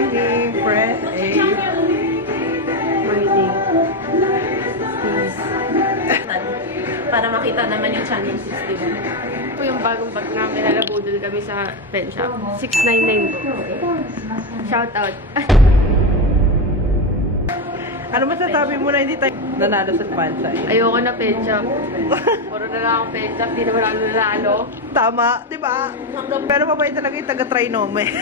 morning, press A. Morning. Para makita naman yung channel system. Ito yung bagong bag namin. Nalabudol kami sa pen shop. 699 po. Shout out. Ano masasabi mo na hindi tayo nanalo sa Pansay? Ayoko na pen shop. Puro na lang akong pen shop. Di naman ako nanalo. Tama, di ba? Pero mabait talaga yung taga-Trinome. 7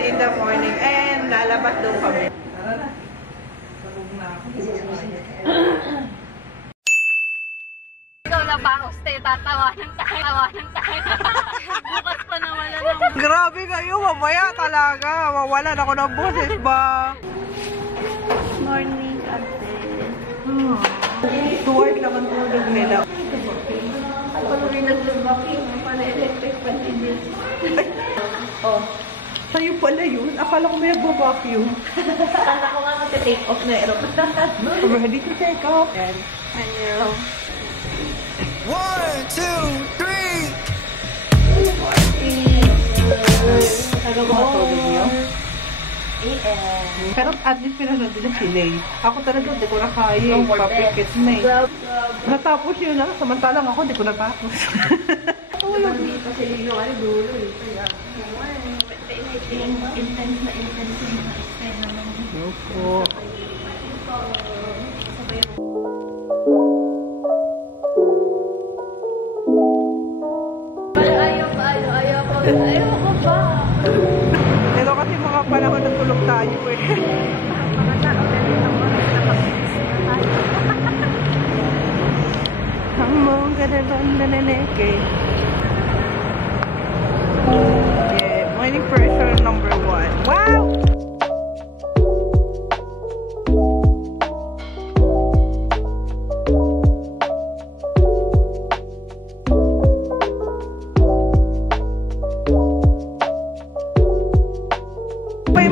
in the morning and lalabas daw kami. Tara na. Sarog na ako. Ikaw na ba, Hoste? Tatawanan tayo. Bukas pa naman na lang. Grabe kayo, mamaya talaga. Mawalan ako ng boses ba? Morning, ate. Tuwart naman tulog nila. Pag rin nag-vacuum, paano electric pan din? Oh. Sa'yo pala yun? Akala ko may nagbabacuum. Akala ko nga mag-take off na aeroplane. Ready to take off. And, Ano? 1, 2, 3. ano ba matulog niyo? AM. Pero at least pinanood nila si Lay. Ako talaga, hindi ko na kaya. Papikit na eh. Natapos yun na. Samantalang ako, hindi ko natapos. Tulog dito sila yung ano, dulo eh. Kaya, intense na extend naman. Opo. Ayaw ko ba? Pero kasi mga panahon na tulog tayo eh. Mga tao na rin ako Ang mong ganalon na naneke. Yeah, morning person number 1. Wow!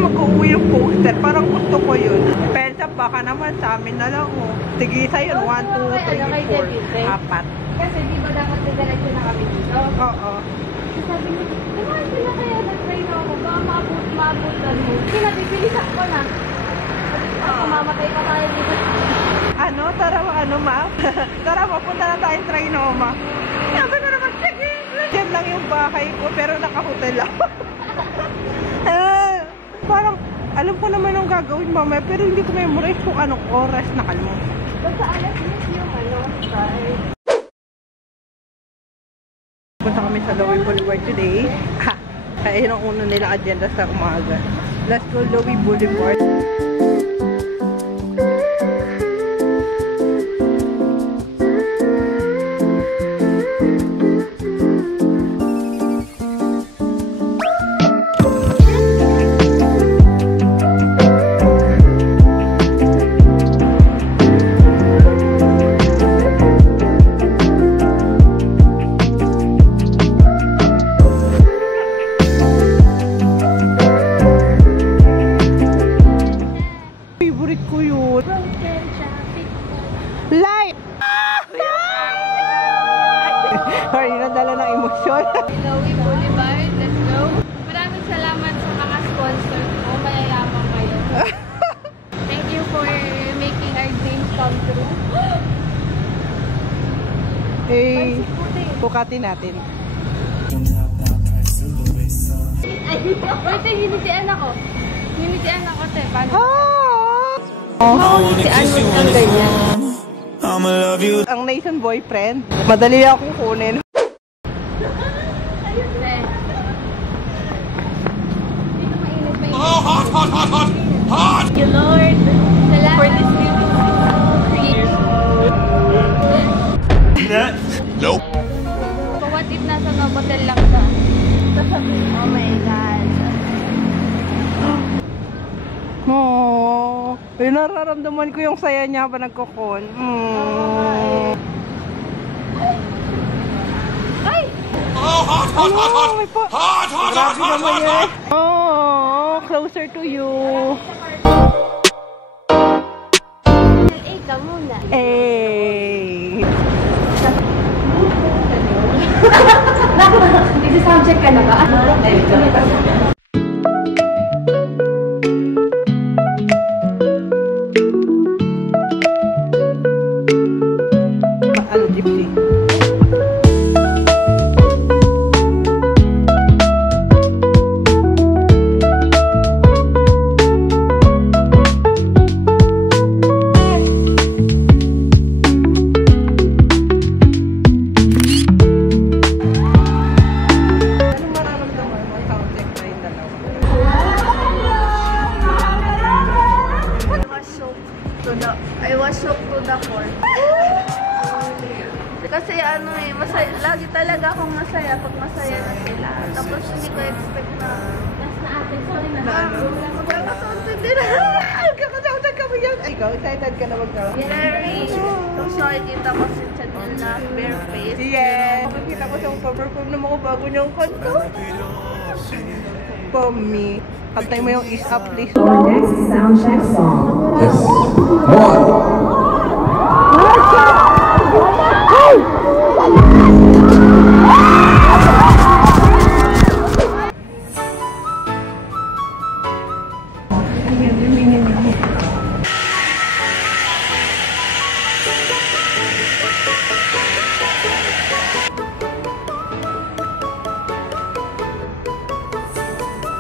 Mag-uwi yung poster. Parang gusto ko yun. Pensa baka naman sa amin na lang oh. Sige sa'yo, 1, 2, 3, 4, 4. Kasi di ba dapat nagdiretso na kami dito? Oo. Sabi niya, naman sila kaya nag-try na ako. Baka maabutan mo. Pinabibilisan ko na. Mamatay pa tayo dito. Ano? Tara, ma? Tara, mapunta na tayong Trinoma. Sabi ko naman, sige. Diyan lang yung bahay ko, pero naka-hotel ako. Parang, alam ko naman ang gagawin mamaya, pero hindi ko memorize kung anong oras na kalmo. Basta alas yung start. Punta kami sa Lowy Boulevard today. Kaya yun ang una nila agenda sa umaga. Let's go Lowy Boulevard. Light! Sorry, nadala ng emosyon. Lowy Boulevard, let's go. Maraming salamat sa mga sponsor ko. Mayayaman kayo. Thank you for making our dreams come true. Eh, bukatin natin. Wait, hinitian ako. Hinitian ako, te. Paano? Hinitian mo ng ganyan. I'ma love you. Ang Nation boyfriend, madali akong kunin. Ayun, te. Dito mainit pa yun. Hot! Thank you, Lord. Salamat for this beautiful creation. Nope. So what if nasa Novotel lang ka? Sasabihin, oh my God. Oh, nararamdaman ko yung saya niya pa nagkukon. Ay! May pa. Grabe naman yun. Oh, closer to you. Ka muna. Eh. Nag-sound check ka na ba? Ano, gypsy? I was shocked to the core. Kasi ano eh, masaya, lagi talaga akong masaya pag masaya na sila. Tapos hindi ko expect na Magkakasautan kami yan. Ikaw, excited ka na magkawa? very. Tapos nakikita ko si Chanel na bare face. Yes! Makikita ko siyang pa-perform na mga bago niyang kanta. Pommy, kantay mo yung Is Up, please. Our next sound check song. Yes.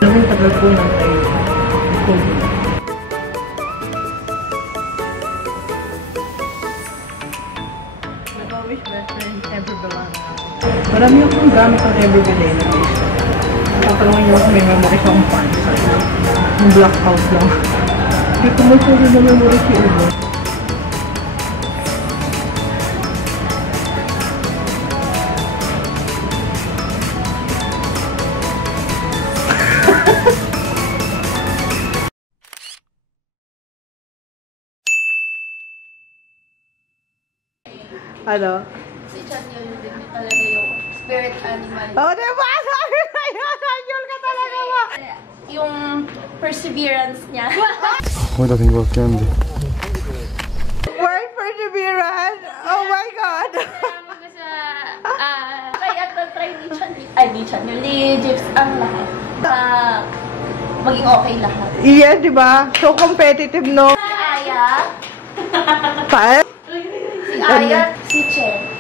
Ang tagal po ng tayo. Nag-wish best friend ever belong. Marami akong gamit ang everyday na wish. Tatanungin niyo kung may memory siyang fun. Yung blackout lang. Hindi ko mo siya na memory si Ubo. Ano? Si Chanel din talaga yung spirit animal. Oh, diba? Sabi na yun! Angel ka talaga ba? Yung perseverance niya. Muita tengo bastante. Word perseverance! Oh my God! Kaya try ni Chanel. Ay, ni Chanel. Ni Jips ang lahat. Maging okay lahat. Yes, diba? So competitive, no? Si Aya. Pa? Si Aya. Si Chen.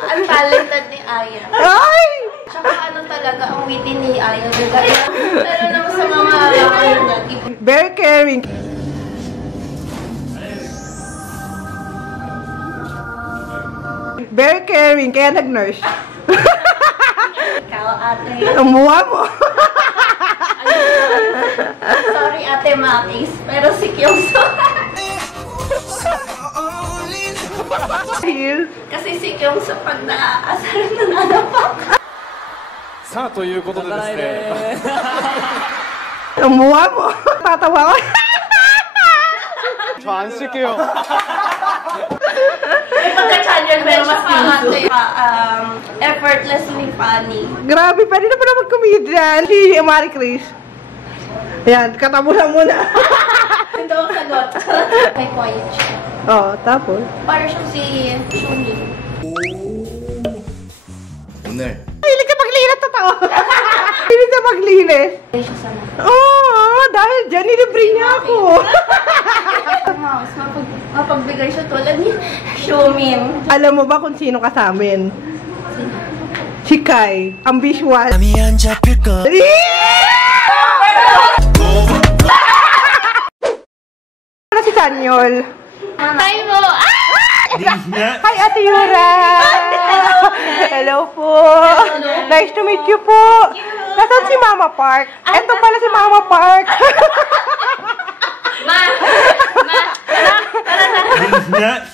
Ang talented ni Aya. Ay! Tsaka ano talaga, ang witty ni Aya. Lalo naman sa mga ano niya. Very caring. Very caring, kaya nag-nurse. Ikaw, ate. Ang mukha mo. Sorry, ate Makis. Pero si Kyungso. Heal. Kasi si Kyungso pag naaasar na nanapak. さあということでですね Ang mukha mo. Tatawa ko. 安心よ May pagka-channel, pero mas ate. Effortlessly funny. Grabe, pwede na pala mag-comedian. Si Marie Chris. Ayan, katapusan muna. Hindi ako sagot. May quiet siya. Oh, tapos? Para siyang si Shunyi. 오늘 Hilig ka maglinis, totoo. Hilig ka maglinis. Hindi siya sana. Oh, dahil dyan, nilibre niya ako. Mas mapagbigay siya tulad ni Xiumin. Alam mo ba kung sino ka sa amin? Si Kai, ang visual. 잠이 안 잡힐 거 Ano si Sanyol? Hi mo! Hi, Ate Yura! Hello po! Nice to meet you po! Nasaan si Mama Park? Ito pala si Mama Park! Ma! Tara na!